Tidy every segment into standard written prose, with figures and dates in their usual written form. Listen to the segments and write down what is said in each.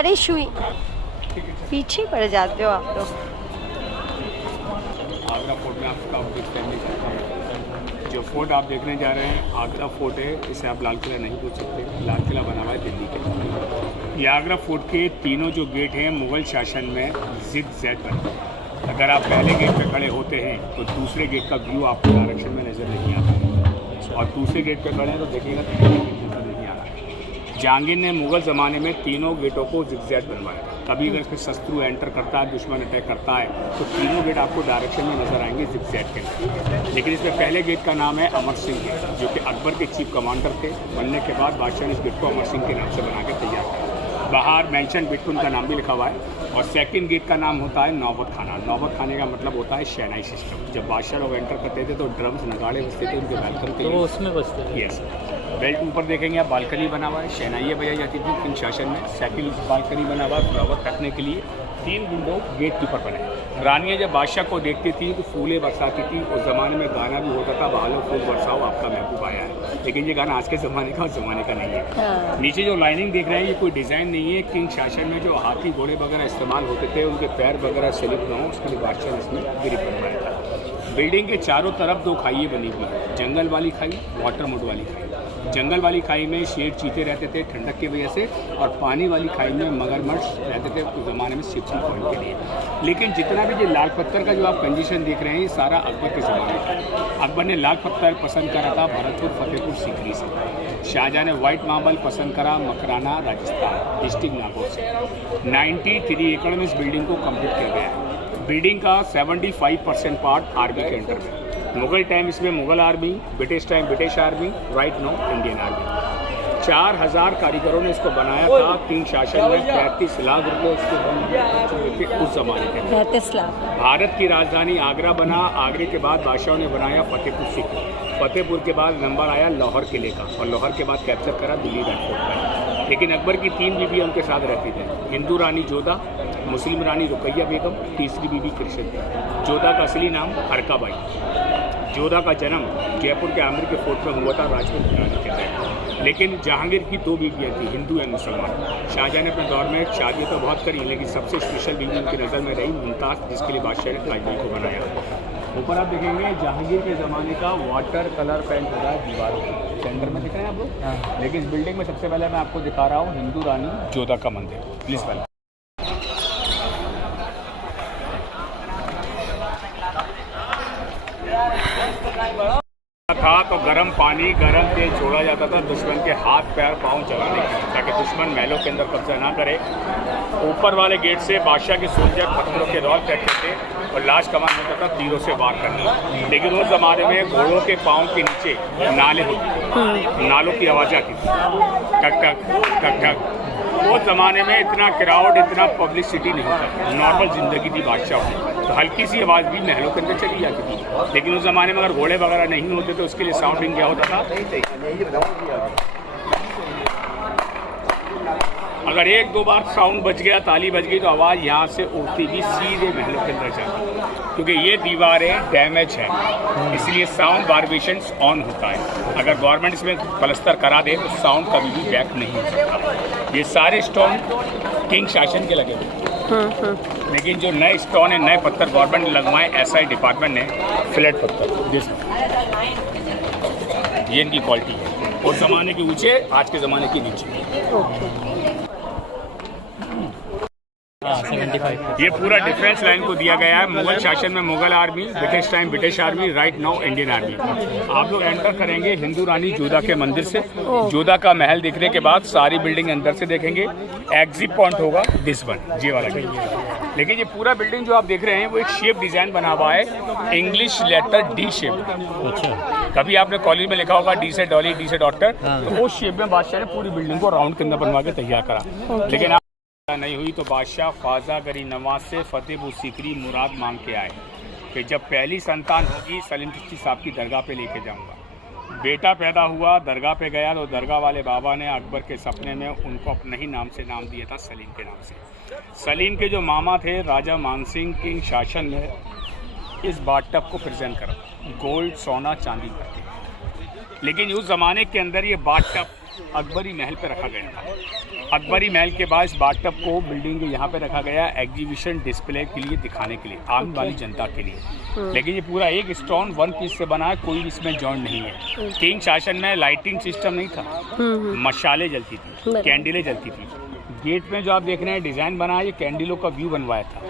अरे शुई पीछे पड़ जाते हो आप तो। आगरा फोर्ट में आपका अपडेट करने चाहता हूँ। जो फोर्ट आप देखने जा रहे हैं आगरा फोर्ट है, इसे आप लाल किला नहीं पूछ सकते। लाल किला बना हुआ है दिल्ली के। ये आगरा फोर्ट के तीनों जो गेट हैं मुग़ल शासन में जिग जैग बने। अगर आप पहले गेट पे खड़े होते हैं तो दूसरे गेट का व्यू आपको डायरेक्शन में नज़र नहीं आता, और दूसरे गेट पे खड़े हैं तो देखिएगा तीसरे गेट नज़र नहीं आ रहा है। जहांगीर ने मुग़ल ज़माने में तीनों गेटों को जिग-जैग बनवाया। कभी अगर इसमें शत्रु एंटर करता है, दुश्मन अटैक करता है, तो तीनों गेट आपको डायरेक्शन में नज़र आएंगे जिग-जैग के। लेकिन इसमें पहले गेट का नाम है अमर सिंह गेट, जो कि अकबर के चीफ कमांडर थे। बनने के बाद बादशाह ने इस गेट को अमर सिंह के नाम से बना के तैयार किया। बाहर मेंशन गेट पर उनका नाम भी लिखा हुआ है। और सेकंड गेट का नाम होता है नौबत खाना। नौबत खाने का मतलब होता है शहनाई सिस्टम। जब बादशाह लोग एंटर करते थे तो ड्रम्स नगाड़े बजते थे उनके वेलकम के लिए, वो उसमें बजते थे। यस। बेल्ट ऊपर देखेंगे आप, बालकनी बना हुआ है, शहनाइयाँ बजाई जाती थी किंग शासन में। सेकंड बालकनी बना हुआ है नौबत रखने के लिए। 3 विंडो गेट के ऊपर बने। रानियाँ जब बादशाह को देखती थी तो फूलें बरसाती थी। उस ज़माने में गाना भी होता था, बहालो फूल बरसाओ आपका महबूब आया है। लेकिन ये गाना आज के ज़माने का उस ज़माने का नहीं है। नीचे जो लाइनिंग देख रहे हैं ये कोई डिज़ाइन नहीं है। किंग शासन में जो हाथी घोड़े वगैरह इस्तेमाल होते थे उनके पैर वगैरह स्लिप ना हो उसके लिए बादशाह ने इसमें गिरिप बनवाया था। बिल्डिंग के चारों तरफ 2 खाइयाँ बनी हुई हैं। जंगल वाली खाई, वाटर मोड वाली खाई। जंगल वाली खाई में शेर चीते रहते थे ठंडक की वजह से, और पानी वाली खाई में मगरमच्छ रहते थे उस ज़माने में सेफ्टी पॉइंट के लिए। लेकिन जितना भी ये लाल पत्थर का जो आप कंडीशन देख रहे हैं ये सारा अकबर के ज़माने का। अकबर ने लाल पत्थर पसंद करा था भरतपुर फतेहपुर सीकरी से। शाहजहाँ ने वाइट मार्बल पसंद करा मकराना राजस्थान डिस्ट्रिक्ट नागौर से। 93 एकड़ में इस बिल्डिंग को कम्प्लीट किया गया है। बिल्डिंग का 75% पार्ट आर्मी के अंडर में। मुग़ल टाइम इसमें Mughal army, British time British army, right now Indian army. 4000 कारीगरों ने इसको बनाया था। किंग शासन में 35 लाख रुपये उसके बनते उस ज़माने के। 35 लाख। भारत की राजधानी आगरा बना। आगरे के बाद बादशाहों ने बनाया फतेहपुर सीकरी। फतेहपुर के बाद नंबर आया लाहौर किले का, और लाहौर के बाद कैप्चर करा दिल्ली रेड फोर्ट का। लेकिन अकबर की 3 बीवियाँ उनके साथ रहती थी। हिंदू रानी जोधा, मुस्लिम रानी रुकैया बेगम, तीसरी बीबी कृष्ण थी। जोधा का असली नाम हरकाबाई। जोधा का जन्म जयपुर के आमिर के फोर्ट में हुआ था राजपूत घराने के तहत। लेकिन जहांगीर की 2 बीवियाँ थी, हिंदू एंड मुसलमान। शाहजहाँ ने अपने दौर में शादी तो बहुत करी, लेकिन सबसे स्पेशल बीवी उनकी नज़र में रही मुमताज़, जिसके लिए बादशाह ने ताजमहल को बनाया। ऊपर आप देखेंगे जहांगीर के ज़माने का वाटर कलर पेंट हो रहा है दीवारों पर। सेंटर में दिख रहे हैं आप लोग। लेकिन इस बिल्डिंग में सबसे पहले मैं आपको दिखा रहा हूँ हिंदू रानी जोधा का मंदिर। प्लीज़ पहले था तो गर्म पानी गर्म तेल छोड़ा जाता था दुश्मन के हाथ पैर पाँव जलाने के लिए, ताकि दुश्मन महलों के अंदर कब्जा ना करे। ऊपर वाले गेट से बादशाह के सोल्जर पत्थरों के रॉल फेंकते थे और लास्ट कमान होता था तीरों से वार करना। लेकिन उस ज़माने में घोड़ों के पाँव के नीचे नाले होते थे, नालों की आवाज़ आती थी टक टक टक टक। उस ज़माने में इतना क्राउड, इतना पब्लिसिटी नहीं होता, नॉर्मल ज़िंदगी थी बादशाह की, तो हल्की सी आवाज़ भी महलों के अंदर चली जाती थी। लेकिन उस ज़माने में अगर घोड़े वगैरह नहीं होते तो उसके लिए साउंडिंग क्या होता था, अगर 1-2 बार साउंड बज गया, ताली बज गई, तो आवाज़ यहाँ से उड़ती भी सीधे महलों के अंदर जाती, क्योंकि ये दीवारें डैमेज हैं, इसलिए साउंड वाइब्रेशंस ऑन होता है। अगर गवर्नमेंट इसमें प्लास्टर करा दे तो साउंड कभी भी बैक नहीं हो सकता। ये सारे स्टोन किंग शासन के लगे हुए, लेकिन जो नए स्टोन है, नए पत्थर गवर्नमेंट ने लगवाए, एसआई डिपार्टमेंट ने फ्लैट पत्थर, ये इनकी क्वालिटी है। उस ज़माने के ऊँचे, आज के ज़माने के नीचे। 75। ये पूरा डिफेंस लाइन को दिया गया है। मुगल शासन में Mughal army, British time British army, right now Indian army. आप लोग एंटर करेंगे हिंदू रानी जोधा के मंदिर से। जोधा का महल देखने के बाद सारी बिल्डिंग अंदर से देखेंगे। एग्जिट पॉइंट होगा दिस वन, ये वाला गेट। लेकिन ये पूरा बिल्डिंग जो आप देख रहे हैं वो एक शेप डिजाइन बना हुआ है, इंग्लिश लेटर डी शेप। कभी आपने कॉलेज में लिखा होगा डी से डॉली, डी से डॉक्टर, तो वो शेप में बादशाह ने पूरी बिल्डिंग को राउंड के अंदर बनवा के तैयार करा। लेकिन नहीं हुई तो बादशाह ख्वाजा गरीब नवाज से फतेहपुर सीकरी मुराद मांग के आए कि जब पहली संतान होगी सलीम चिश्ती साहब की दरगाह पे लेके जाऊंगा। बेटा पैदा हुआ, दरगाह पे गया तो दरगाह वाले बाबा ने अकबर के सपने में उनको अपने ही नाम से नाम दिया था, सलीम के नाम से। सलीम के जो मामा थे राजा मानसिंह, किंग शासन में इस बाथटब को प्रेजेंट करा गोल्ड, सोना, चांदी करके। लेकिन उस ज़माने के अंदर ये बाथटब अकबरी महल पे रखा गया था। अकबरी महल के बाद बाथटब को बिल्डिंग के यहाँ पे रखा गया एग्जीबिशन डिस्प्ले के लिए, दिखाने के लिए, आम वाली जनता के लिए। लेकिन ये पूरा एक स्टोन वन पीस से बना है, कोई इसमें जॉइंट नहीं है। किंग शासन में लाइटिंग सिस्टम नहीं था, मशाले जलती थी, कैंडलें जलती थी। गेट में जो आप देख रहे हैं डिज़ाइन बना है, ये कैंडलों का व्यू बनवाया था।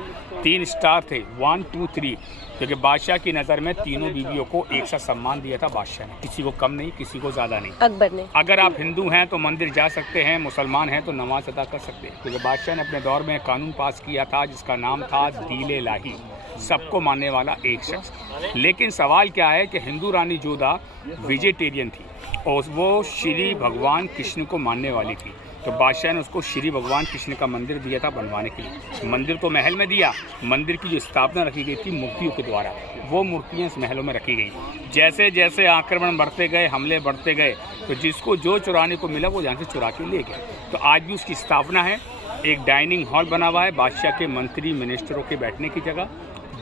3 स्टार थे, 1 2 3, क्योंकि बादशाह की नज़र में तीनों बीवियों को एक सा सम्मान दिया था बादशाह ने, किसी को कम नहीं, किसी को ज़्यादा नहीं। अकबर ने, अगर आप हिंदू हैं तो मंदिर जा सकते हैं, मुसलमान हैं तो नमाज अदा कर सकते हैं, क्योंकि बादशाह ने अपने दौर में कानून पास किया था जिसका नाम था दीले लाही, सबको मानने वाला एक शख्स। लेकिन सवाल क्या है कि हिंदू रानी जोधा वेजिटेरियन थी और वो श्री भगवान कृष्ण को मानने वाली थी, तो बादशाह ने उसको श्री भगवान कृष्ण का मंदिर दिया था बनवाने के लिए। मंदिर तो महल में दिया, मंदिर की जो स्थापना रखी गई थी मूर्तियों के द्वारा, वो मूर्तियाँ इस महलों में रखी गई। जैसे जैसे आक्रमण बढ़ते गए, हमले बढ़ते गए, तो जिसको जो चुराने को मिला वो यहाँ से चुरा के ले गया। तो आज भी उसकी स्थापना है। एक डाइनिंग हॉल बना हुआ है, बादशाह के मंत्री मिनिस्टरों के बैठने की जगह।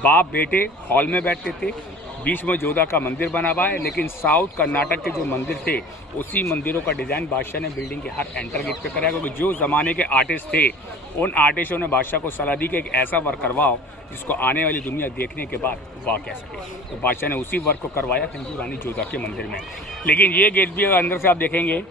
बाप बेटे हॉल में बैठते थे, बीच में जोधा का मंदिर बना हुआ है। लेकिन साउथ कर्नाटक के जो मंदिर थे, उसी मंदिरों का डिज़ाइन बादशाह ने बिल्डिंग के हर एंटर गेट पे कराया, क्योंकि जो ज़माने के आर्टिस्ट थे, उन आर्टिस्टों ने बादशाह को सलाह दी कि एक ऐसा वर्क करवाओ जिसको आने वाली दुनिया देखने के बाद वाह कह सके। तो बादशाह ने उसी वर्क को करवाया हिंदू रानी जोधा के मंदिर में। लेकिन ये गेट भी अगर अंदर से आप देखेंगे,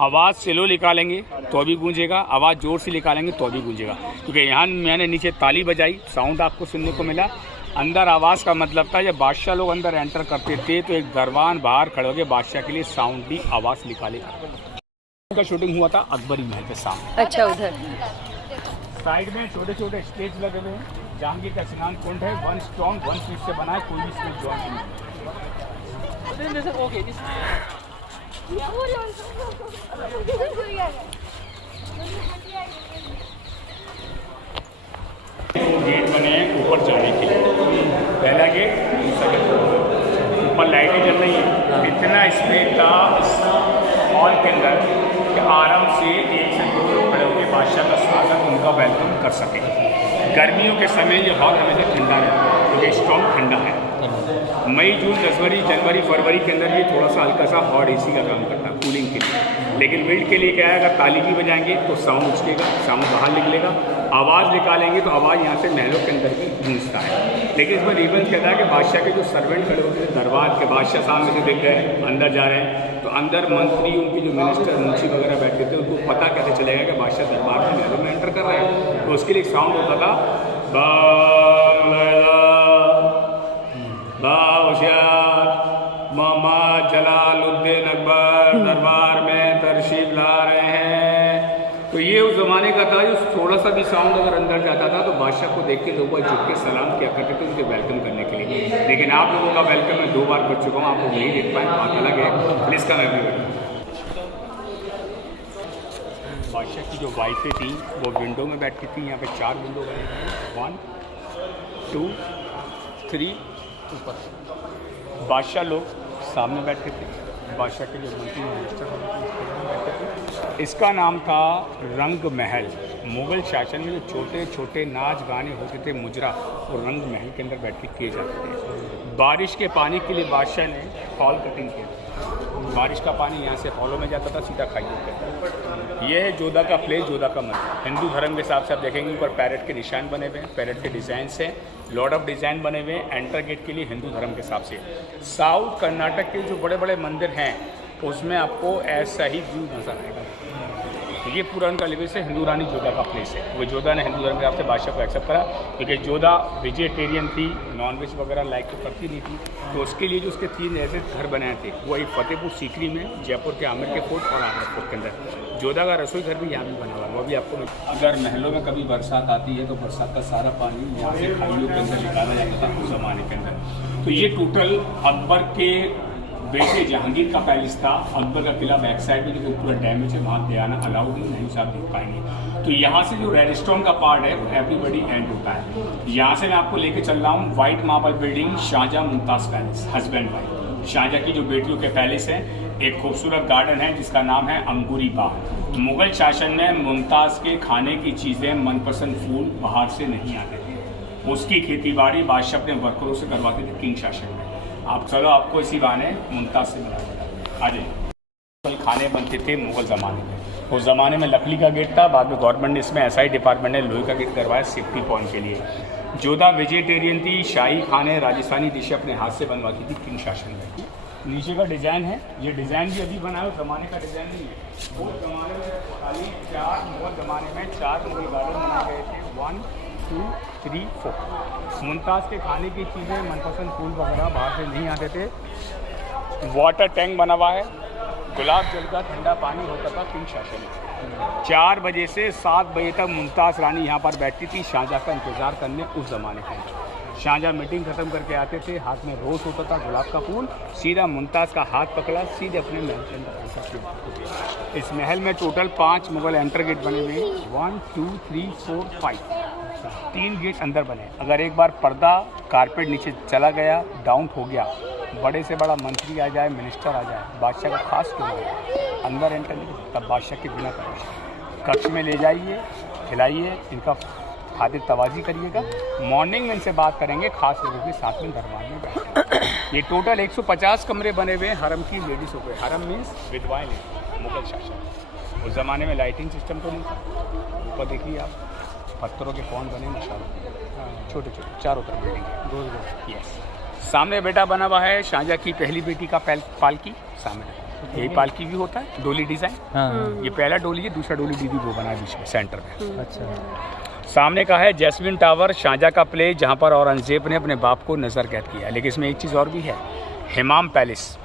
आवाज़ स्लो निकालेंगे तो भी गूंजेगा, आवाज़ ज़ोर से निकालेंगे तो भी गूंजेगा, क्योंकि यहाँ मैंने नीचे ताली बजाई, साउंड आपको सुनने को मिला। अंदर आवाज़ का मतलब था जब बादशाह लोग अंदर एंटर करते थे तो एक दरबान बाहर खड़े होकर बादशाह के लिए साउंड की आवाज़ निकालेगा। का शूटिंग हुआ था अकबरी महल के सामने। अच्छा, उधर साइड में छोटे छोटे स्टेज लगे हुए हैं। जहांगीर का स्नान कुंड है, 1 स्टोन 1 पीस से बना है, कोई भी इसमें जॉइंट नहीं। गेट बने हैं ऊपर जाने के लिए, पहला गेट, दूसरा गेट। ऊपर लाइटें जल रही हैं। इतना स्पेस था इस हॉल के अंदर कि आराम से 1 से 2 लोग खड़े होकर बादशाह का स्वागत, उनका वेलकम कर सकें। गर्मियों के समय ये हॉल हमेशा ठंडा रहता है, क्योंकि स्टॉक ठंडा है। मई जून जनवरी फरवरी के अंदर ये थोड़ा सा हल्का सा हॉट एसी का काम करता है कूलिंग के लिए। लेकिन विंड के लिए क्या है, अगर ताली भी बजाएंगे तो साउंड उछलेगा, साउंड बाहर निकलेगा। आवाज़ निकालेंगे तो आवाज़ यहाँ से महलों के अंदर भी गूंजता है। लेकिन इसमें रीजन क्या था कि बादशाह के जो सर्वेंट खड़े होते थे दरबार के, बादशाह सामने से देख रहे हैं अंदर जा रहे हैं, तो अंदर मंत्री, उनके जो मिनिस्टर मुंशी वगैरह बैठे थे, उनको पता कैसे चलेगा कि बादशाह दरबार के महलों में एंटर कर रहे हैं। तो उसके लिए एक साउंड होता था, मोहम्मद जलालुद्दीन अकबर दरबार में तशरीफ ला रहे हैं। तो ये उस ज़माने का था, जो थोड़ा सा भी साउंड अगर अंदर जाता था तो बादशाह को देख के लोग झुक के सलाम किया करते थे उनके वेलकम करने के लिए। लेकिन आप लोगों का वेलकम मैं 2 बार कर चुका हूँ, आप लोग नहीं देख पाए, बात अलग है। प्लीज़ का मैं बादशाह की जो वाइफें थी वो विंडो में बैठती थी। यहाँ पे 4 विंडो बने हैं, 1 2 3 ऊपर। बादशाह लोग सामने बैठे थे, बादशाह के जो मंत्री मिनिस्टर बैठे थे। इसका नाम था रंग महल। मुग़ल शासन में जो छोटे छोटे नाच गाने होते थे मुजरा, वो रंग महल के अंदर बैठ के किए जाते थे। बारिश के पानी के लिए बादशाह ने हॉल कटिंग किया। बारिश का पानी यहाँ से हॉलों में जाता था, सीधा खाइयों के अंदर। ये है जोधा का प्लेस, जोधा का मंदिर। हिंदू धर्म के हिसाब से आप देखेंगे ऊपर पैरेट के निशान बने हुए हैं, पैरेट के डिज़ाइन से लॉर्ड ऑफ डिज़ाइन बने हुए हैं एंटर गेट के लिए हिंदू धर्म के हिसाब से। साउथ कर्नाटक के जो बड़े बड़े मंदिर हैं उसमें आपको ऐसा ही व्यू नज़र आएगा। ये पूरा उनका लिविस है, हिंदू रानी जोधा का प्लेस है। वो जोधा ने हिंदू धर्म के हिसाब से बादशाह को एक्सेप्ट करा, क्योंकि जोधा वेजिटेरियन थी, नॉनवेज वगैरह लाइक तो करती नहीं थी। तो उसके लिए जो उसके 3 ऐसे घर बनाए थे, वो एक फतेहपुर सीकरी में, जयपुर के आमिर के फोर्ट और आगरा फोर्ट के अंदर। जोधा का रसोई घर भी यहाँ भी बना हुआ है, वो भी आपको। अगर महलों में कभी बरसात आती है तो बरसात का सारा पानी यहाँ से खाइयों के अंदर निकाला जाता था उस ज़माने के अंदर। तो ये टोटल अकबर के बेटे जहांगीर का पैलेस था। अकबर का किला बैक साइड में जो पूरा डैमेज है, वहाँ पे आना अलाउड नहीं से आप देख पाएंगे। तो यहाँ से जो रेडस्टोन का पार्ट है वो एवरीबडी एंड होता है। यहाँ से मैं आपको लेके चल रहा हूँ white marble building, Shahjahan Mumtaz palace, husband wife. Shahjahan की जो बेटियों के पैलेस है, एक खूबसूरत गार्डन है जिसका नाम है अंगूरी बाग। मुग़ल शासन में मुमताज़ के खाने की चीज़ें, मनपसंद फूल बाहर से नहीं आते थे। उसकी खेती बाड़ी बादशाह अपने वर्करों से करवाते थे किंग शासन में। आप चलो आपको इसी बहाने मुमताज़ से मिला। आज खाने बनते थे मुग़ल ज़माने में। उस ज़माने में लकड़ी का गेट था, बाद में गवर्नमेंट ने इसमें एसआई डिपार्टमेंट ने लोहे का गेट करवाया सेफ्टी पॉइंट के लिए। जोधा वेजिटेरियन थी, शाही खाने राजस्थानी डिशें अपने हाथ से बनवाती थी किंग शासन में। नीचे का डिज़ाइन है, ये डिज़ाइन भी अभी बना है, उस ज़माने का डिज़ाइन नहीं है। वो ज़माने में खाली मुगल ज़माने में 4 मुगल गार्डन बनाए गए थे, 1 2 3 4। मुमताज़ के खाने की चीज़ें, मनपसंद फूल वगैरह बाहर से नहीं आते थे। वाटर टैंक बना हुआ है, गुलाब जल का ठंडा पानी होता था किंग शासन में। 4 बजे से 7 बजे तक मुमताज़ रानी यहाँ पर बैठती थी शाहजहाँ का इंतज़ार करने। उस ज़माने के अंदर शाहजहाँ मीटिंग ख़त्म करके आते थे, हाथ में रोज़ होता था गुलाब का फूल, सीधा मुमताज़ का हाथ पकड़ा, सीधे अपने महल के अंदर एंटर किया। इस महल में टोटल 5 मुगल एंटर गेट बने हुए हैं, 1 2 3 4 5। 3 गेट अंदर बने। अगर एक बार पर्दा कारपेट नीचे चला गया, डाउन हो गया, बड़े से बड़ा मंत्री आ जाए, मिनिस्टर आ जाए, बादशाह का खास क्यों है, अंदर एंटर नहीं, तब बादशाह के बिना परमिशन कक्ष में ले जाइए, खिलाइए, इनका खातिर तवाजी करिएगा। मॉर्निंग में इनसे बात करेंगे, खास लोगों के साथ में दरबार में बैठे। ये टोटल 150 कमरे बने हुए हैं हरम की लेडीज़ हो गए। हरम मीन्स विधवाएं नहीं, मुगल शासन। उस ज़माने में लाइटिंग सिस्टम तो नहीं था। ऊपर देखिए आप, पत्थरों के पौंड बने माशाल्लाह, छोटे छोटे, चारों तरफ बिल्डिंग। यस, सामने बेटा बना हुआ है शाहजहाँ की पहली बेटी का पालकी, सामने यही पालकी भी होता है, डोली डिज़ाइन। ये पहला डोली है, दूसरा डोली दीदी वो बना है बीच में सेंटर में। अच्छा, सामने का है जैस्मिन टावर, शाहजहाँ का प्लेस, जहाँ पर औरंगजेब ने अपने बाप को नज़र कैद किया। लेकिन इसमें एक चीज़ और भी है, हिमाम पैलेस,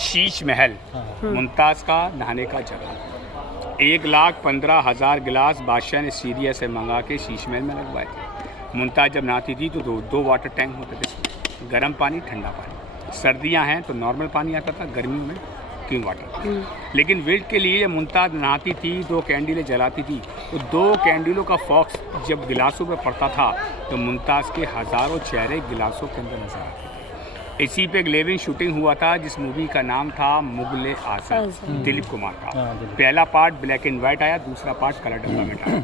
शीश महल, मुमताज़ का नहाने का जगह। 1,15,000 गिलास बादशाह ने सीरिया से मंगा के शीश महल में लगवाए थे। मुमताज़ जब नहाती थी तो 2 वाटर टैंक होते थे, गर्म पानी, ठंडा पानी। सर्दियाँ हैं तो नॉर्मल पानी आता था, गर्मियों में क्यों वाटर। लेकिन विल्ट के लिए मुमताज़ नहाती थी, 2 कैंडलें जलाती थी, तो 2 कैंडलों का फॉक्स जब गिलासों पर पड़ता था तो मुमताज़ के हज़ारों चेहरे गिलासों के अंदर नजर आते थे। इसी पे एक लिविंग शूटिंग हुआ था जिस मूवी का नाम था मुगल आज़म, दिलीप कुमार का। पहला पार्ट ब्लैक एंड वाइट आया, दूसरा पार्ट कलर डब्बा में आया।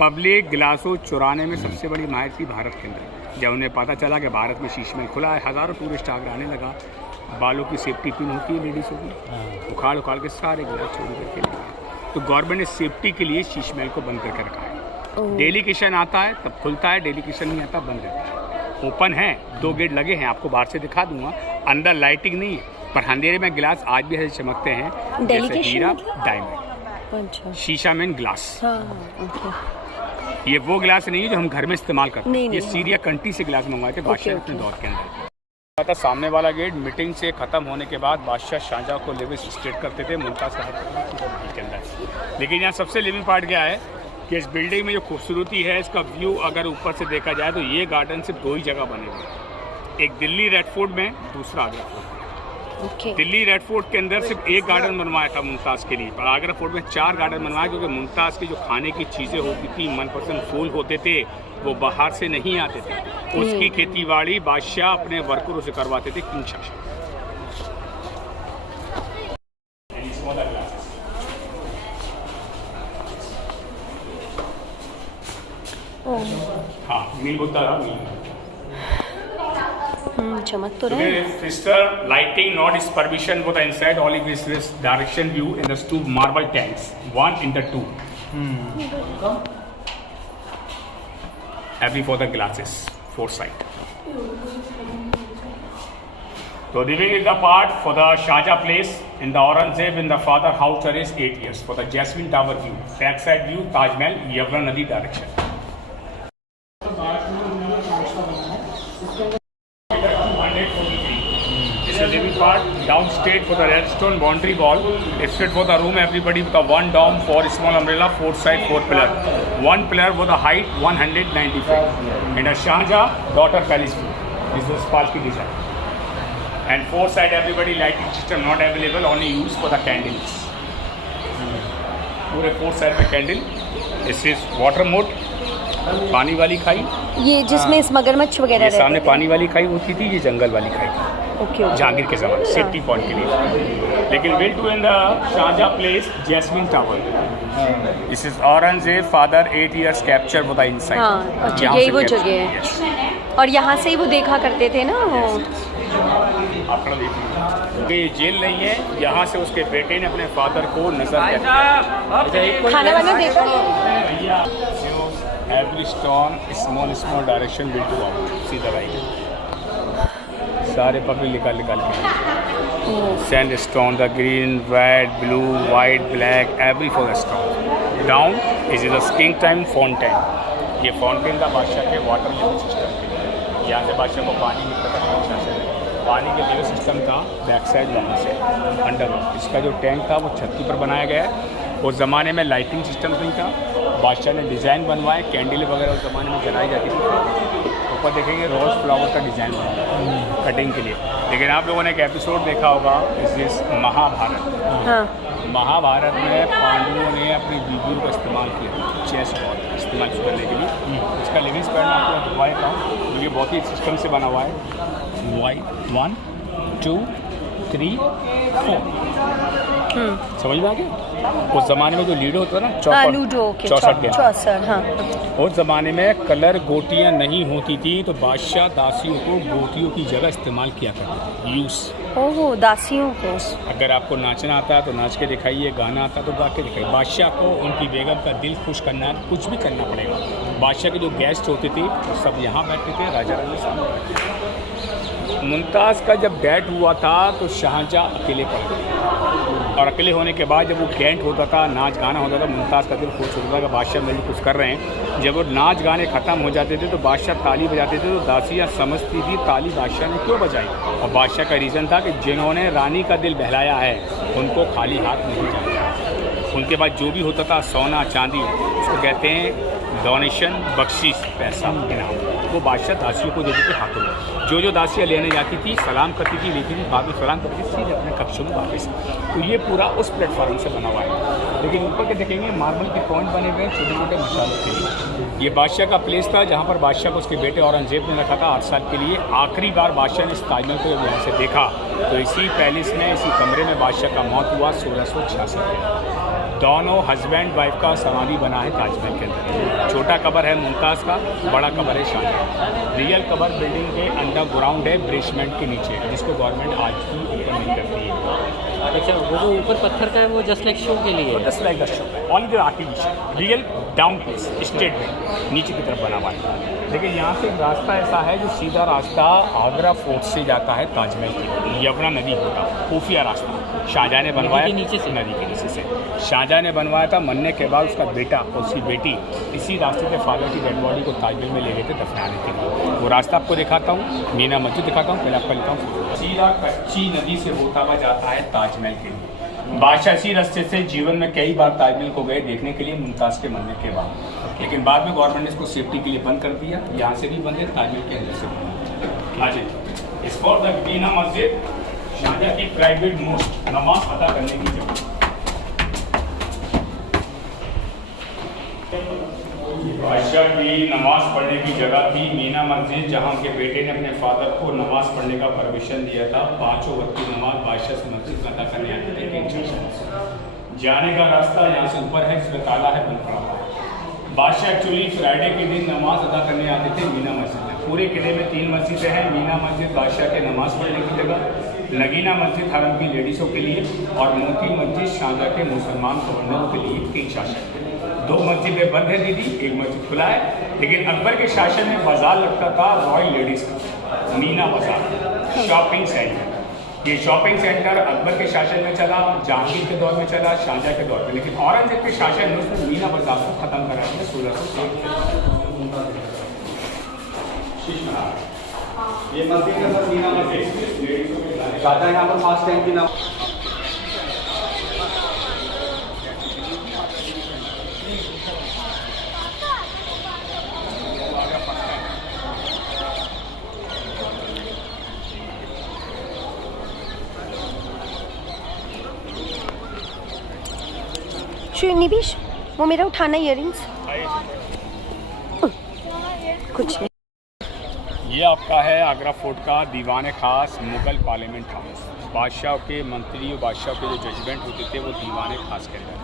पब्लिक गिलासों चुराने में सबसे बड़ी माहिर थी भारत के अंदर। जब उन्हें पता चला कि भारत में शीश महल खुला है, हज़ारों टूरिस्ट आगे आने लगा। बालों की सेफ्टी पिन होती है लेडीज़ों की, उखाड़ के सारे गिलास चोरी करके ले गए। तो गवर्नमेंट ने सेफ्टी के लिए शीश महल को बंद करके रखा है। डेली किशन आता है तब खुलता है, डेली किशन नहीं आता बंद रहता है। ओपन है, 2 गेट लगे हैं, आपको बाहर से दिखा दूंगा। अंदर लाइटिंग नहीं है, पर अंधेरे में गिलास आज भी ऐसे चमकते हैं जैसे हीरा डायमंड। शीशा में ग्लास, ये वो गिलास नहीं है जो हम घर में इस्तेमाल करते हैं, ये सीरिया कंट्री से गिलास मंगवाए थे बादशाह अपने दौर के अंदर। सामने वाला गेट मीटिंग से ख़त्म होने के बाद बादशाह शाहजहाँ को लिविंग स्टेट करते थे मुमताज़ के अंदर। लेकिन यहाँ सबसे लिविंग पार्ट क्या है कि इस बिल्डिंग में जो खूबसूरती है, इसका व्यू अगर ऊपर से देखा जाए तो ये गार्डन सिर्फ 2 ही जगह बने हुए हैं, एक दिल्ली रेड फोर्ट में, दूसरा आगरा फोर्ट में। दिल्ली रेड फोर्ट के अंदर सिर्फ 1 गार्डन बनवाया था मुमताज़ के लिए, पर आगरा फोर्ट में 4 गार्डन बनवाया, क्योंकि मुमताज़ की जो खाने की चीज़ें होती थी, मनपसंद फूल होते थे, वो बाहर से नहीं आते थे। उसकी खेतीबाड़ी बादशाह अपने वर्करों से करवाते थे किंग शासन। हाँ, मील बोलता था मील। चमक तो रहे हैं। Sister lighting not is permission for the inside olive is direction view in the 2 marble tanks, 1 in the 2. Heavy for the glasses, 4 side. So living is the part for the Shahjah place in the Aurangzeb in the father house terrace 8 years for the Jasmine Tower view, backside view Taj Mahal, Yamuna Nadi direction. Living part downstate for the redstone boundary wall. It's fit for the room everybody with a 1 dome, 4 small umbrella, 4 side, 4 pillar. 1 pillar with a height 195. And a Shahjah daughter palace view. This is Palki design. And 4 side everybody lighting system not available, only used for the candles. पूरे 4 side में candle. This is water mode, पानी वाली खाई। ये जिसमें मगरमच्छ वगैरह रहते सामने पानी वाली खाई होती थी, ये जंगल वाली खाई। जहांगीर के ज़माने सेफ्टी पॉइंट के लिए। लेकिन will to in the Shahjahan place jasmine tower, this is Aurangzeb father 8 years capture वो इनसाइड। अच्छा, यही वो जगह है। और यहाँ से ही वो देखा करते थे ना वो। अपना देखिए ये जेल नहीं है, यहाँ से उसके बेटे ने अपने फादर को नजर खाना वाना देखा every stone small direction will to out, सीधा राइट, सारे पब्लिक निकाल के sand stone, the green, red, blue, white, black, every for stone down is the skiing time fountain. ये फाउंटेन का बादशाह के वाटर लेवल सिस्टम के, यहाँ से बादशाह को पानी मिलता था, अच्छा से पानी के लेवल सिस्टम था बैक साइड वहाँ से अंडर। इसका जो टैंक था वो छत के ऊपर बनाया गया है। उस ज़माने में लाइटिंग सिस्टम नहीं था, बादशाह ने डिज़ाइन बनवाए, कैंडल वगैरह उस ज़माने में जलाई जाती थी। ऊपर देखेंगे रोज़ फ्लावर का डिज़ाइन बना कटिंग के लिए। लेकिन आप लोगों ने एक एपिसोड देखा होगा, इस महाभारत। हाँ। महाभारत में पांडवों ने अपनी बीवियों का इस्तेमाल किया, चेस बॉल इस्तेमाल करने के लिए। इसका लिविंग स्पैन आपको दिखाया था, ये बहुत ही सिस्टम से बना हुआ है। वाई 1 2 3 4 समझ में आ गया? उस ज़माने में जो लूडो होता था ना, चौसठ, हाँ। उस ज़माने में कलर गोटियाँ नहीं होती थी, तो बादशाह दासियों को गोटियों की जगह इस्तेमाल किया करते थे, यूज़। ओह, दासियों को। अगर आपको नाचना आता है तो नाच के दिखाइए, गाना आता है तो गा के दिखाइए। बादशाह को उनकी बेगम का दिल खुश करना है, कुछ भी करना पड़ेगा। बादशाह के जो गेस्ट होते थे वो सब यहाँ बैठते थे, राजा रानी सामने बैठते थे। मुमताज़ का जब डेथ हुआ था तो शाहजहाँ अकेले पड़ गए, और अकेले होने के बाद जब वो कैंट होता था, नाच गाना होता था, मुमताज़ का दिल खुश होता था कि बादशाह मेरे लिए कुछ कर रहे हैं। जब वो नाच गाने ख़त्म हो जाते थे तो बादशाह ताली बजाते थे, तो दासियाँ समझती थी ताली बादशाह ने क्यों बजाई, और बादशाह का रीज़न था कि जिन्होंने रानी का दिल बहलाया है उनको खाली हाथ नहीं जाना। उनके बाद जो भी होता था सोना चांदी, उसको कहते हैं डोनेशन, बख्शिश, पैसा, इनाम, वो बादशाह दासियों को देते थे हाथों में। जो दासियाँ लेने जाती थी सलाम करती थी, लेती थी, बाद में सलाम करती थी, सीधे अपने कक्षों में वापस। तो ये पूरा उस प्लेटफॉर्म से बना हुआ है। लेकिन ऊपर के देखेंगे मार्बल के पॉइंट बने हुए हैं छोटे छोटे मसालों के लिए। ये बादशाह का प्लेस था जहाँ पर बादशाह को उसके बेटे औरंगजेब ने रखा था 8 साल के लिए। आखिरी बार बादशाह ने इस ताजमहल को जब यहाँ से देखा तो इसी पैलेस में, इसी कमरे में बादशाह का मौत हुआ 1666 में। दोनों हस्बैंड वाइफ का समाधि बना है ताजमहल के अंदर। छोटा कबर है मुमताज़ का, बड़ा कबर है शाहजहाँ। रियल कबर बिल्डिंग के अंडरग्राउंड है, बेसमेंट के नीचे, जिसको गवर्नमेंट आज भी ओपन नहीं करती है। अच्छा, वो जो ऊपर पत्थर का है वो जस्ट लाइक शो के लिए, just like the show, only the artificial, real down place statement नीचे की तरफ बना हुआ है। लेकिन यहाँ से एक रास्ता ऐसा है जो सीधा रास्ता आगरा फोर्ट से जाता है ताजमहल की, यमुना नदी होता, खुफिया रास्ता शाहजहाँ ने बनवाया, नीचे से, नदी के नीचे से शाहजहाँ ने बनवाया था। मरने के बाद उसका बेटा और उसकी बेटी इसी रास्ते से फादर की डेड बॉडी को ताजमहल में ले गए थे दफनाने के लिए। वो रास्ता आपको दिखाता हूँ, मीना मस्जिद दिखाता हूँ, पहले आपको लिखता हूँ। सीधा कच्ची नदी से होता हुआ जाता है ताजमहल के लिए। बादशाह इसी रास्ते से जीवन में कई बार ताजमहल को गए देखने के लिए मुमताज़ के मरने के बाद, लेकिन बाद में गवर्नमेंट ने इसको सेफ्टी के लिए बंद कर दिया। यहाँ से भी बंद है, ताजमहल के अंदर से बंद है। आज इस फॉर द मीना मस्जिद, शाहजहाँ की प्राइवेट मोस्ट नमाज अदा करने की जगह। बादशाह की नमाज पढ़ने की जगह थी मीना मस्जिद, जहाँ उनके बेटे ने अपने फादर को नमाज पढ़ने का परमिशन दिया था। 5 वक्त की नमाज बादशाह से मस्जिद में अदा करने आते थे। जाने का रास्ता यहाँ से ऊपर है, जिसमें ताला है, बंद पड़ा हुआ है। बादशाह एक्चुअली फ्राइडे के दिन नमाज अदा करने आते थे मीना मस्जिद में। पूरे किले में 3 मस्जिदें हैं। मीना मस्जिद बादशाह के नमाज पढ़ने की जगह, नगीना मस्जिद हरम की लेडीज़ों के लिए, और मोती मस्जिद शाहजहाँ के मुसलमान गवर्नरों के लिए। 3 शासन, 2 मस्जिदें बंद है दीदी, 1 मस्जिद खुला है। लेकिन अकबर के शासन में बाजार लगता था रॉयल लेडीज़ का, मीना बाजार, शॉपिंग सेंटर। ये शॉपिंग सेंटर अकबर के शासन में चला, जहांगीर के दौर में चला, शाहजहाँ के दौर में, लेकिन औरंगजेब के शासन में उसने मीना बाजार को ख़त्म करा दिया 1600। ये मस्जिद का सर मीना मस्जिद, शाहजहाँ यहाँ पर 5 टाइम की नाम। निबिश, वो मेरा उठाना इयररिंग्स कुछ नहीं। ये आपका है आगरा फोर्ट का दीवान खास मुगल पार्लियामेंट हाउस। बादशाह के मंत्री और बादशाह के जो जजमेंट होते थे वो दीवान खास कहते हैं।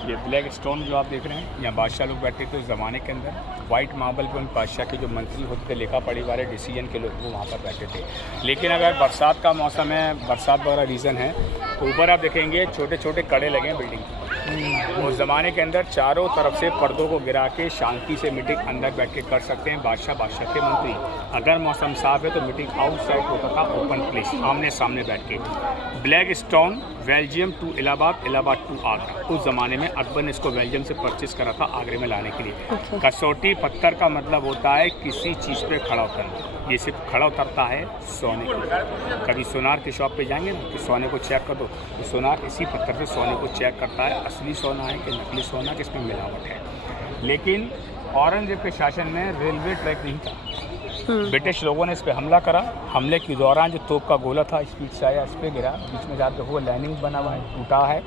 ये ब्लैक स्टोन जो आप देख रहे हैं, यहाँ बादशाह लोग बैठे थे उस ज़माने के अंदर। वाइट मार्बल पे उन बादशाह के जो मंत्री होते थे, लेखा पढ़ी वाले डिसीजन के लोग, वो वहाँ पर बैठे थे। लेकिन अगर बरसात का मौसम है, बरसात वगैरह रीज़न है, तो ऊपर आप देखेंगे छोटे छोटे कड़े लगे हैं बिल्डिंग। उस ज़माने के अंदर चारों तरफ से पर्दों को गिरा के शांति से मीटिंग अंदर बैठ के कर सकते हैं बादशाह के मंत्री। अगर मौसम साफ है तो मीटिंग आउटसाइड होता था, ओपन प्लेस, आमने सामने बैठ के। Black stone Belgium to Allahabad, Allahabad to Agra. उस ज़माने में अकबर ने इसको बेल्जियम से परचेस करा था आगरे में लाने के लिए। कसौटी पत्थर का मतलब होता है किसी चीज़ पे खड़ा उतरना। ये सिर्फ खड़ा उतरता है सोने की। कभी सोनार की शॉप पे जाएंगे ना कि सोने को चेक कर दो, तो सोनार इसी पत्थर से सोने को चेक करता है, असली सोना है कि नकली सोना, किसमें मिलावट है। लेकिन औरंगजेब के शासन में रेलवे ट्रैक नहीं था। ब्रिटिश लोगों ने इस पर हमला करा। हमले के दौरान जो तोप का गोला था स्पीड से आया, इस पर गिरा, बीच में जाते हुए लाइनिंग बना हुआ है, टूटा है,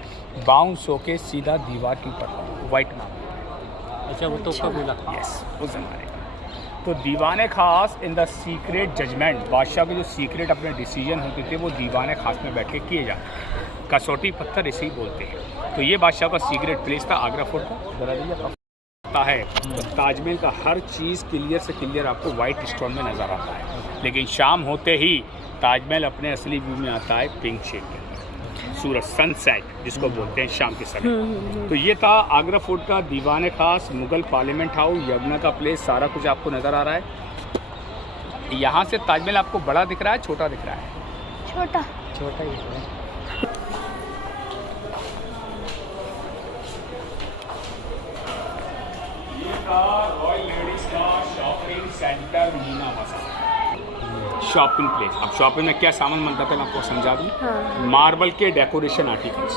बाउंस होके सीधा दीवार के ऊपर वाइट मार्बल। अच्छा, वो तोप का गोला। यस, उस जमाने का। तो दीवाने खास इन द सीक्रेट जजमेंट, बादशाह के जो सीक्रेट अपने डिसीजन होते थे वो दीवाने खास में बैठ के किए जाते। कसौटी पत्थर इसे ही बोलते हैं। तो ये बादशाह का सीक्रेट प्लेस था आगरा फोर्ट का। जरा देखिए है तो ताजमहल का हर चीज़ क्लियर से क्लियर आपको वाइट स्टोन में नज़र आता है। लेकिन शाम होते ही ताजमहल अपने असली व्यू में आता है पिंक शेड में, सूरज सनसेट जिसको बोलते हैं शाम के समय। तो ये था आगरा फोर्ट का दीवाने खास, मुगल पार्लियामेंट हाउस, यमुना का प्लेस, सारा कुछ आपको नज़र आ रहा है। यहाँ से ताजमहल आपको बड़ा दिख रहा है, छोटा दिख रहा है? छोटा छोटा ही है। रॉयल लेडीज का शॉपिंग सेंटर मीना बाजार, शॉपिंग प्लेस। अब शॉपिंग में क्या सामान बनता था मैं आपको समझा दूँ। हाँ। मार्बल के डेकोरेशन आर्टिकल्स,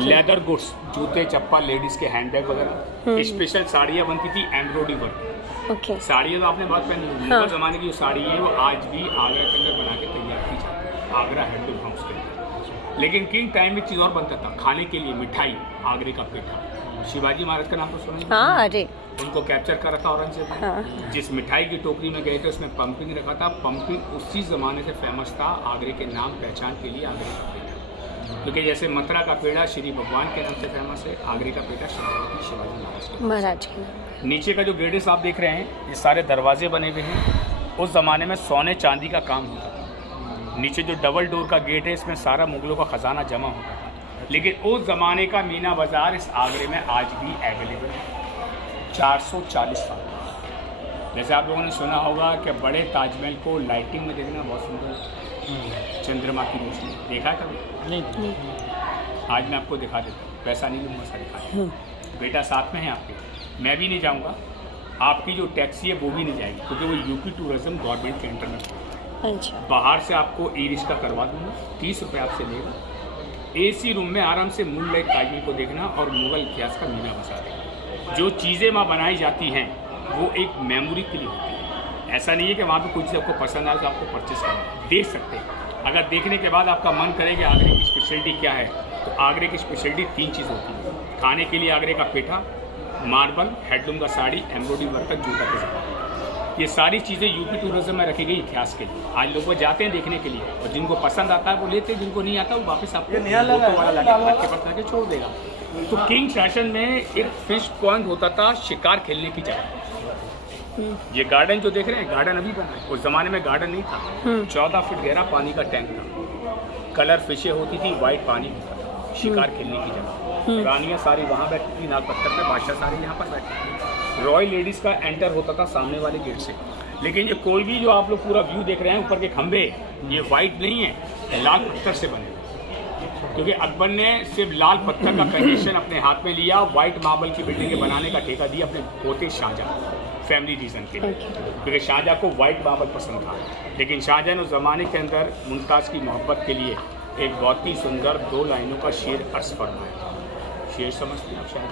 लेदर गुड्स, जूते चप्पल, लेडीज के हैंडबैग वगैरह, स्पेशल साड़ियाँ बनती थी एम्ब्रॉयडरी वर्क। साड़ियाँ तो आपने बहुत पहनी होगी। हाँ। ज़माने की जो साड़ी है वो आज भी आगरा के अंदर बना के तैयार की जाती है, आगरा हैंडलूम हाउस के अंदर। लेकिन किंग टाइम में चीज़ और बनता था खाने के लिए, मिठाई, आगरे का पेठा। शिवाजी महाराज का नाम तो सुना? हाँ, अरे उनको कैप्चर कर रखा औरंगजेब ने। हाँ। जिस मिठाई की टोकरी में गए थे उसमें पंपिंग रखा था। पंपिंग उसी ज़माने से फेमस था आगरे के नाम पहचान के लिए, आगरे का पेठा। क्योंकि जैसे मथुरा का पेड़ा श्री भगवान के नाम से फेमस है, आगरे का पेड़ा शिवाजी महाराज के। नीचे का जो गेट्स आप देख रहे हैं, ये सारे दरवाजे बने हुए हैं। उस ज़माने में सोने चांदी का काम होता था। नीचे जो डबल डोर का गेट है, इसमें सारा मुगलों का ख़जाना जमा होता था। लेकिन उस ज़माने का मीना बाज़ार इस आगरे में आज भी अवेलेबल है, 440 साल। जैसे आप लोगों ने सुना होगा कि बड़े ताजमहल को लाइटिंग में देखना बहुत सुंदर, चंद्रमा की रोशनी देखा कभी? नहीं। आज मैं आपको दिखा देता हूँ, पैसा नहीं लूँगा, सा दिखा। बेटा साथ में है आपके, मैं भी नहीं जाऊँगा, आपकी जो टैक्सी है वो भी नहीं जाएगी, क्योंकि वो यूपी टूरिज्म गवर्नमेंट के अंडर में। अच्छा। बाहर से आपको ई रिक्शा करवा दूँगा, 30 रुपये आपसे लेगा। AC रूम में आराम से मून लाइट ताजमहल को देखना और मुगल इतिहास का मीना बाज़ार देखना। जो चीज़ें वहाँ बनाई जाती हैं वो एक मेमोरी के लिए होती है। ऐसा नहीं है कि वहाँ पे कुछ आपको पसंद आए तो आपको परचेस करना, देख सकते हैं। अगर देखने के बाद आपका मन करे कि आगरे की स्पेशलिटी क्या है, तो आगरे की स्पेशलिटी 3 चीज़ होती है। खाने के लिए आगरे का पेठा, मार्बल, हैंडलूम का साड़ी, एम्ब्रॉयडरी वर्क का जूता के साथ। ये सारी चीज़ें यूपी टूरिज्म में रखी गई इतिहास के लिए। आज लोग वो जाते हैं देखने के लिए, और जिनको पसंद आता है वो लेते हैं, जिनको नहीं आता वो वापस आपको छोड़ देगा। तो किंग शासन में एक फिश पॉइंट होता था शिकार खेलने की जगह। ये गार्डन जो देख रहे हैं, गार्डन अभी बना है, उस जमाने में गार्डन नहीं था। 14 फीट गहरा पानी का टैंक था, कलर फिशें होती थी, वाइट पानी होता था, शिकार खेलने की जगह। रानियाँ सारी वहाँ बैठती थी नाग पत्थर में, बादशाह सारे यहाँ पर बैठते थे। रॉयल लेडीज़ का एंटर होता था सामने वाले गेट से। लेकिन ये कोई भी जो आप लोग पूरा व्यू देख रहे हैं, ऊपर के खंभे, ये वाइट नहीं है, लाल पत्थर से बने। क्योंकि अकबर ने सिर्फ लाल पत्थर का कंडीशन अपने हाथ में लिया, वाइट मार्बल की बिल्डिंगें बनाने का ठेका दिया अपने पोते शाहजहां, फैमिली रीज़न के लिए। क्योंकि शाहजहां को वाइट मार्बल पसंद था। लेकिन शाहजहां ने उस ज़माने के अंदर मुमताज़ की मोहब्बत के लिए एक बहुत ही सुंदर 2 लाइनों का शेर अर्ज फरमाया। शेर समझते हैं आप? शायद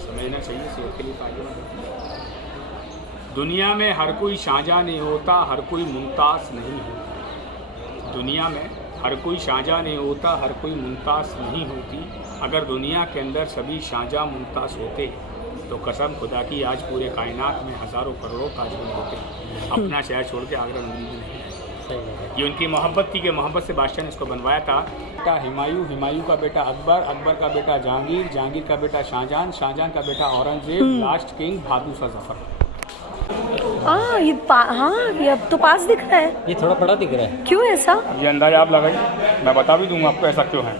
समझना चाहिए, सेहत के लिए फायदेमंद है। दुनिया में हर कोई शाहजहां नहीं होता, हर कोई मुमताज़ नहीं होता। दुनिया में हर कोई शाहजहां नहीं होता, हर कोई मुमताज़ नहीं होती। अगर दुनिया के अंदर सभी शाहजहां मुमताज़ होते तो कसम खुदा की आज पूरे कायनात में हज़ारों करोड़ों ताजमहल होते। अपना शहर छोड़ के आगरा नगरी में नहीं। सही है। ये उनकी मोहब्बत थी कि मोहब्बत से बादशाह ने इसको बनवाया था। बेटा हुमायूं, हुमायूं का बेटा अकबर, अकबर का बेटा जहांगीर, जहांगीर का बेटा शाहजहां, शाहजहां का बेटा औरंगजेब, लास्ट किंग बहादुर शाह जफर। हाँ ये अब तो पास दिख रहा है। ये थोड़ा बड़ा दिख रहा है। क्यों ऐसा? ये अंदाजा आप लगाइए, मैं बता भी दूंगा आपको ऐसा क्यों है।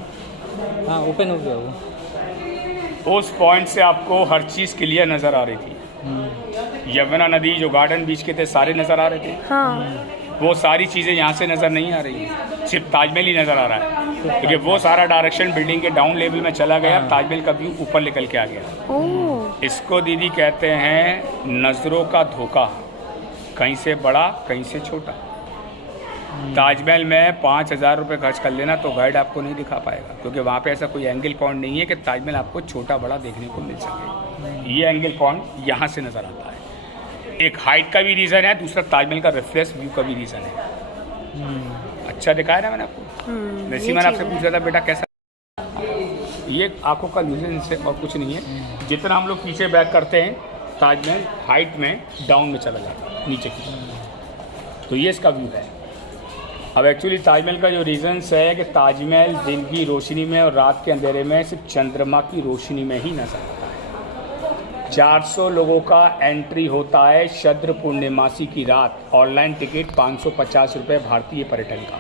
हाँ ओपन हो गया वो। उस पॉइंट से आपको हर चीज़ क्लियर नज़र आ रही थी। यमुना नदी जो गार्डन बीच के थे सारे नज़र आ रहे थे। हाँ वो सारी चीज़ें यहाँ से नज़र नहीं आ रही है, सिर्फ ताजमहल ही नज़र आ रहा है, क्योंकि वो सारा डायरेक्शन बिल्डिंग के डाउन लेवल में चला गया, ताजमहल का व्यू ऊपर निकल के आ गया। ओह इसको दीदी कहते हैं नज़रों का धोखा, कहीं से बड़ा कहीं से छोटा। ताजमहल में 5,000 रुपये खर्च कर लेना तो गाइड आपको नहीं दिखा पाएगा, क्योंकि वहाँ पे ऐसा कोई एंगल पॉइंट नहीं है कि ताजमहल आपको छोटा बड़ा देखने को मिल सके। ये एंगल पॉइंट यहाँ से नज़र आता है। एक हाइट का भी रीज़न है, दूसरा ताजमहल का रिफ्लेक्स व्यू का भी रीज़न है। अच्छा दिखाया ना मैंने आपको। वैसे मैंने आपसे पूछा था बेटा कैसा, ये आंखों का न्यूज़न से और कुछ नहीं है। जितना हम लोग पीछे बैक करते हैं ताजमहल हाइट में डाउन में चला जाता है नीचे की तरफ। तो ये इसका व्यू है। अब एक्चुअली ताजमहल का जो रीज़न्स है कि ताजमहल दिन की रोशनी में और रात के अंधेरे में सिर्फ चंद्रमा की रोशनी में ही नजर आता है। 400 लोगों का एंट्री होता है शद्र पूर्णिमासी की रात। ऑनलाइन टिकट 550 रुपये भारतीय पर्यटन का।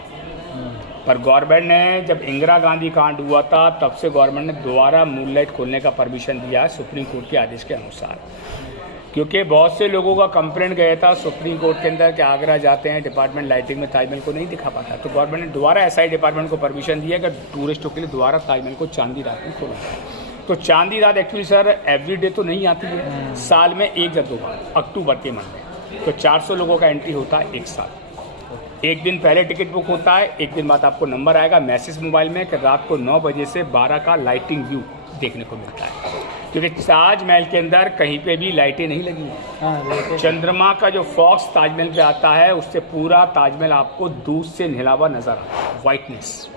पर गवर्नमेंट ने जब इंदिरा गांधी कांड हुआ था तब से गवर्नमेंट ने दोबारा मूनलाइट खोलने का परमिशन दिया है सुप्रीम कोर्ट के आदेश के अनुसार, क्योंकि बहुत से लोगों का कंप्लेंट गया था सुप्रीम कोर्ट के अंदर कि आगरा जाते हैं डिपार्टमेंट लाइटिंग में ताजमहल को नहीं दिखा पाता। तो गवर्नमेंट ने दोबारा एसआई डिपार्टमेंट को परमिशन दिया कि टूरिस्टों के लिए दोबारा ताजमहल को चांदी रात में खोला। तो चांदी रात एक्चुअली सर एवरीडे तो नहीं आती है, साल में 1 या 2 बार अक्टूबर के महीने। तो 400 लोगों का एंट्री होता है एक साथ। एक दिन पहले टिकट बुक होता है, एक दिन बाद आपको नंबर आएगा मैसेज मोबाइल में कि रात को 9 बजे से 12 का लाइटिंग व्यू देखने को मिलता है, क्योंकि ताजमहल के अंदर कहीं पे भी लाइटें नहीं लगी हैं। चंद्रमा का जो फॉक्स ताजमहल पे आता है उससे पूरा ताजमहल आपको दूर से नहला हुआ नजर आता है, वाइटनेस।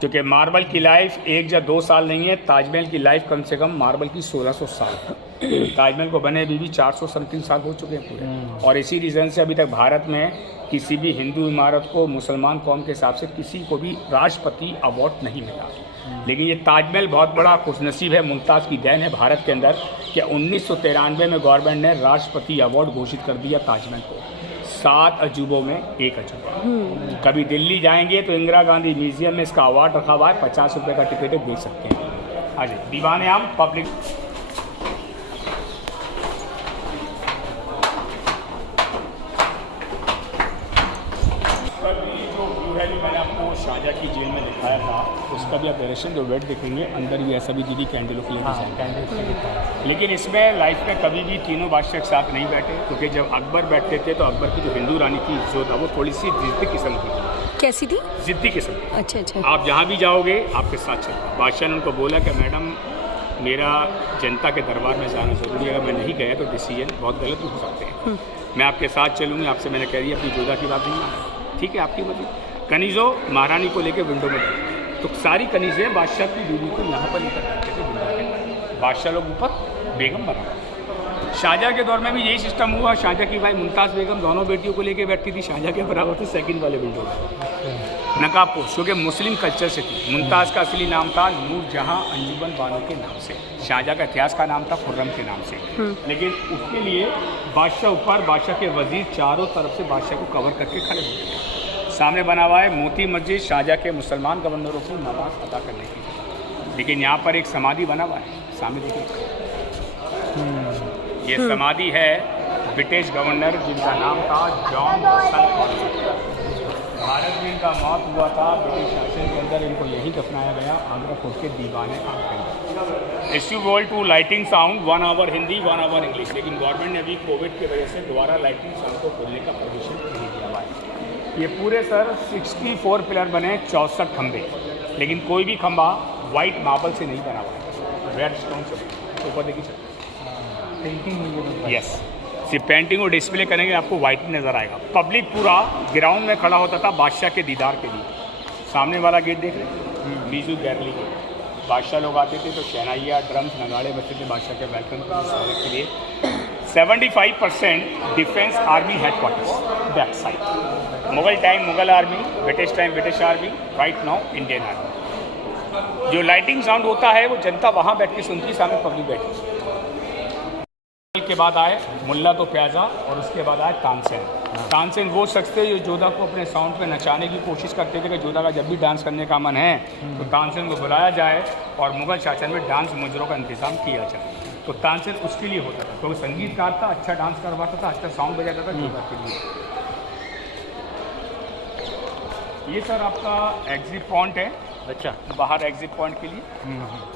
क्योंकि मार्बल की लाइफ 1 या 2 साल नहीं है, ताजमहल की लाइफ कम से कम मार्बल की 1600 साल। ताजमहल को बने अभी भी 400 समथिंग साल हो चुके हैं पूरे। और इसी रीज़न से अभी तक भारत में किसी भी हिंदू इमारत को मुसलमान कौम के हिसाब से किसी को भी राष्ट्रपति अवार्ड नहीं मिला। लेकिन ये ताजमहल बहुत बड़ा खुशनसीब है, मुमताज़ की देन है भारत के अंदर कि 1993 में गवर्नमेंट ने राष्ट्रपति अवार्ड घोषित कर दिया ताजमहल को। 7 अजूबों में एक अजूबा। कभी दिल्ली जाएंगे तो इंदिरा गांधी म्यूजियम में इसका अवार्ड रखा हुआ है, 50 रुपये का टिकट देख सकते हैं। हाँ जी, दीवाने आम पब्लिक। मैंने आपको शाहजहाँ की जेल में दिखाया था, उसका भी आप डायरेक्शन जो वेट देखेंगे अंदर भी ऐसा भी दीदी कैंडलों के लिए। लेकिन इसमें लाइफ में कभी भी तीनों बादशाह एक साथ नहीं बैठे, क्योंकि जब अकबर बैठते थे तो अकबर की जो हिंदू रानी की जो था वो थोड़ी सी जिद्दी किस्म की थी। कैसी थी? जिद्दी किस्म की। अच्छा अच्छा। आप जहाँ भी जाओगे आपके साथ चलता। बादशाह ने उनको बोला कि मैडम मेरा जनता के दरबार में जाना जरूरी है, अगर मैं नहीं गया तो डिसीजन बहुत गलत हो सकते हैं। मैं आपके साथ चलूँगी, आपसे मैंने कह दिया अपनी जोधा की बात नहीं, ठीक है आपकी मर्जी। कनीज़ों महारानी को लेकर विंडो में बैठे, तो सारी कनीज़ें बादशाह की बीवी को यहाँ पर लेकर बैठते थे विंडो के। बादशाह लोग ऊपर, बेगम बराबर। शाहजहाँ के दौर में भी यही सिस्टम हुआ। शाहजहाँ की भाई मुमताज़ बेगम दोनों बेटियों को लेकर बैठती थी, शाहजहाँ के बराबर थे सेकंड वाले विंडो में। नकाबपोश, क्योंकि मुस्लिम कल्चर से थी। मुमताज़ का असली नाम था नूरजहाँ अंजुमन बानो के नाम से, शाहजहाँ का इतिहास का नाम था खुर्रम के नाम से। लेकिन उसके लिए बादशाह ऊपर, बादशाह के वजीर चारों तरफ से बादशाह को कवर करके खड़े होते थे। सामने बना हुआ है मोती मस्जिद, शाहजहाँ के मुसलमान गवर्नरों की नमाज अदा करने की। लेकिन यहाँ पर एक समाधि बना हुआ है, सामने देखिए। ये समाधि है ब्रिटिश गवर्नर जिनका नाम था जॉन रसल कॉलवेट। भारत में इनका मौत हुआ था, ब्रिटिश शासन के अंदर इनको यहीं दफनाया गया, आगरा फोर्ट के दीवाने आम के अंदर। Issue wall to lighting sound 1 hour Hindi 1 hour English. लेकिन गवर्नमेंट ने अभी कोविड की वजह से दोबारा लाइटिंग साउंड को खोलने का परमिशन नहीं दिया हुआ है। ये पूरे सर 64 पिलर बने, 64 खंभे, लेकिन कोई भी खंभा वाइट मार्बल से नहीं बना हुआ है, रेड स्टोन से। ऊपर देखिए सर पेंटिंग, यस सिर्फ पेंटिंग और डिस्प्ले करेंगे आपको वाइट नज़र आएगा। पब्लिक पूरा ग्राउंड में खड़ा होता था बादशाह के दीदार के लिए। सामने वाला गेट देख रहे हैं, मीजू गैरली गेट। बादशाह लोग आते थे तो शहनाइयाँ, ड्रम्स, नगाड़े बजते थे बादशाह के वेलकम स्वागत के लिए। 75% defence army headquarters back side, Mughal time Mughal army, British time British army, right now Indian army. जो लाइटिंग साउंड होता है वो जनता वहाँ बैठ के सुनती, सामने पब्लिक बैठी। के बाद आए मुल्ला तो प्याजा और उसके बाद आए तानसेन। तानसेन वो शख्स थे जो जोधा को अपने साउंड पे नचाने की कोशिश करते थे कि जोधा का जब भी डांस करने का मन है तो तानसेन को बुलाया जाए और मुगल शासन में डांस मुजरों का इंतजाम किया जाए। तो तानसेन उसके लिए होता था, तो संगीतकार था, अच्छा डांस करवाता था, अच्छा साउंड बजाता था जोधा के लिए। ये सर आपका एग्जिट पॉइंट है, अच्छा, बाहर एग्जिट पॉइंट के लिए।